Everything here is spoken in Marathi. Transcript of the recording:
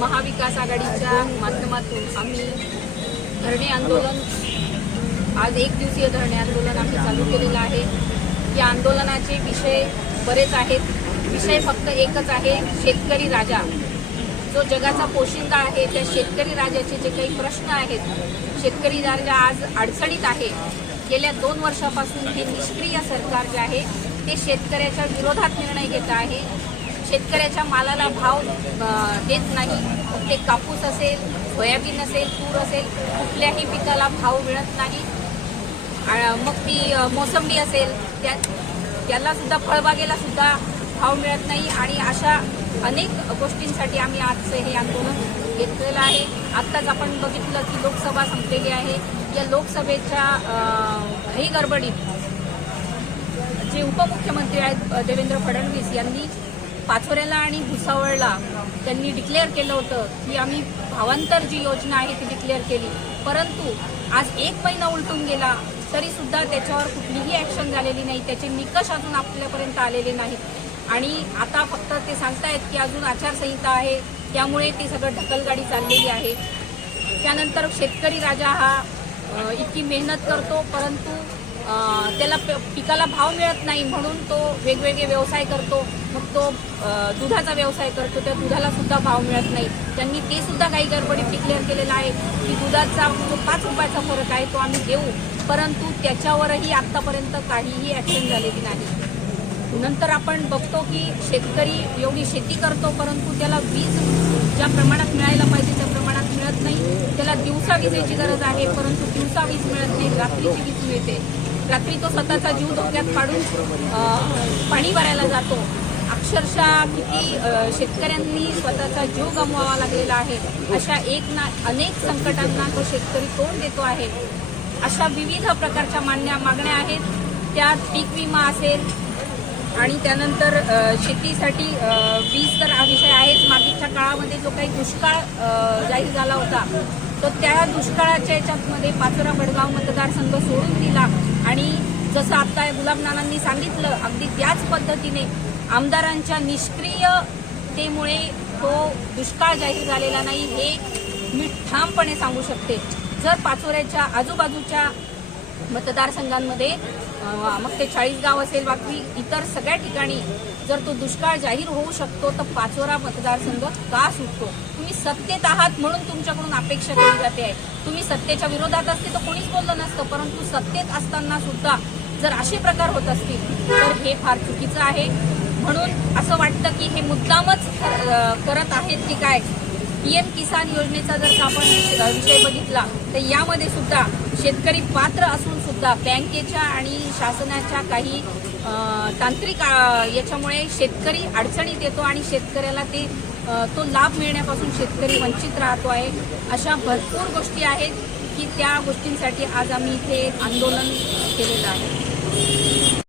महाविकास आघाडीच्या माध्यमातून आम्ही धरणे आंदोलन आज एक दिवसीय धरणे आंदोलन आम्ही चालू केलेलं आहे. या आंदोलनाचे विषय बरेच आहेत. विषय फक्त एकच आहे शेतकरी राजा. जो जगाचा पोशिंदा आहे त्या शेतकरी राजाचे जे काही प्रश्न आहेत शेतकरी राजा आज अडचणीत आहे. गेल्या दोन वर्षापासून हे निष्क्रिय सरकार जे आहे ते शेतकऱ्याच्या विरोधात निर्णय घेत आहे. शेतकऱ्याच्या मालाला भाव देत नाही. ते कापूस असेल सोयाबीन असेल तूर असेल कुठल्याही पिकाला भाव मिळत नाही. मग ती मोसंबी असेल त्या त्याला सुद्धा फळबागेला सुद्धा भाव मिळत नाही. आणि अशा अनेक गोष्टींसाठी आम्ही आजचं हे आंदोलन घेतलेलं आहे. आत्ताच आपण बघितलं की लोकसभा संपलेली आहे. या लोकसभेच्या ही गडबडीत जे उपमुख्यमंत्री आहेत देवेंद्र फडणवीस यांनी पाचोऱ्याला आणि भुसावळला त्यांनी डिक्लेअर केलं होतं की आम्ही भावांतर जी योजना आहे ती डिक्लेअर केली. परंतु आज एक महिना उलटून गेला तरी सुद्धा त्याच्यावर कुठलीही ऍक्शन झालेली नाही. त्याचे निकष अजून आपल्यापर्यंत आलेले नाहीत. आणि आता फक्त ते सांगतायत की अजून आचारसंहिता आहे त्यामुळे ते सगळं ढकलगाडी चाललेली आहे. त्यानंतर शेतकरी राजा हा इतकी मेहनत करतो परंतु आपल्याला त्याला प- पिकाला भाव मिळत नाही म्हणून तो वेगवेगळे व्यवसाय करतो. मग तो दुधाचा व्यवसाय करतो. त्या दुधाला सुद्धा भाव मिळत नाही. त्यांनी ते सुद्धा काही गडबडीत डिक्लेअर केलेलं आहे की दुधाचा जो पाच रुपयाचा फरक आहे तो आम्ही देऊ. परंतु त्याच्यावरही आत्तापर्यंत काहीही ॲक्शन झालेली नाही. नंतर आपण बघतो की शेतकरी एवढी शेती करतो परंतु त्याला वीज ज्या प्रमाणात मिळायला पाहिजे त्या प्रमाणात मिळत नाही. त्याला दिवसा विजेची गरज आहे परंतु दिवसा वीज मिळत नाही. रात्रीची वीज मिळते. रात्री तो स्वतःचा जीव धोक्यात काढून पाणी भरायला जातो. अक्षरशः किती शेतकऱ्यांनी स्वतःचा जीव गमवावा लागलेला आहे. अशा एक ना अनेक संकटांना तो शेतकरी तोंड देतो आहे. अशा विविध प्रकारच्या मान्या मागण्या आहेत. त्यात पीक विमा असेल आणि त्यानंतर शेतीसाठी वीज तर हा विषय आहे. मागीच्या काळामध्ये जो काही दुष्काळ जाहीर झाला होता तर त्या दुष्काळाच्या याच्यामध्ये पाचोरा बडगाव मतदारसंघ सोडून दिला. आणि जसं आता गुलाब नानांनी सांगितलं अगदी त्याच पद्धतीने आमदारांच्या निष्क्रियतेमुळे तो दुष्काळ जाहीर झालेला नाही हे मी ठामपणे सांगू शकते. जर पाचोऱ्याच्या आजूबाजूच्या मतदारसंघांमध्ये मग ते चाळीस गाव असेल बाकी इतर सगळ्या ठिकाणी जर तो दुष्काळ जाहीर होऊ शकतो तर पाचोरा मतदारसंघ का सुटतो? तुम्ही सत्तेत आहात म्हणून तुमच्याकडून अपेक्षा केली जाते. आहे तुम्ही सत्तेच्या विरोधात असते तर कोणीच बोललं नसतं परंतु सत्तेत असताना सुद्धा जर असे प्रकार होत असतील तर हे फार चुकीचं आहे. म्हणून असं वाटतं की हे मुद्दामच करत आहेत की काय? पीएम किसान योजनेचा जर का आपण विषय विषय बघितला तर यामध्ये सुद्धा शेतकरी पात्र असून सुद्धा बँकेच्या आणि शासनाच्या काही तांत्रिक याच्यामुळे शेतकरी अडचणीत येतो आणि शेतकऱ्याला ते तो लाभ मिळण्यापासून शेतकरी वंचित राहतो आहे. अशा भरपूर गोष्टी आहेत की त्या गोष्टींसाठी आज आम्ही इथे आंदोलन केलेलं आहे.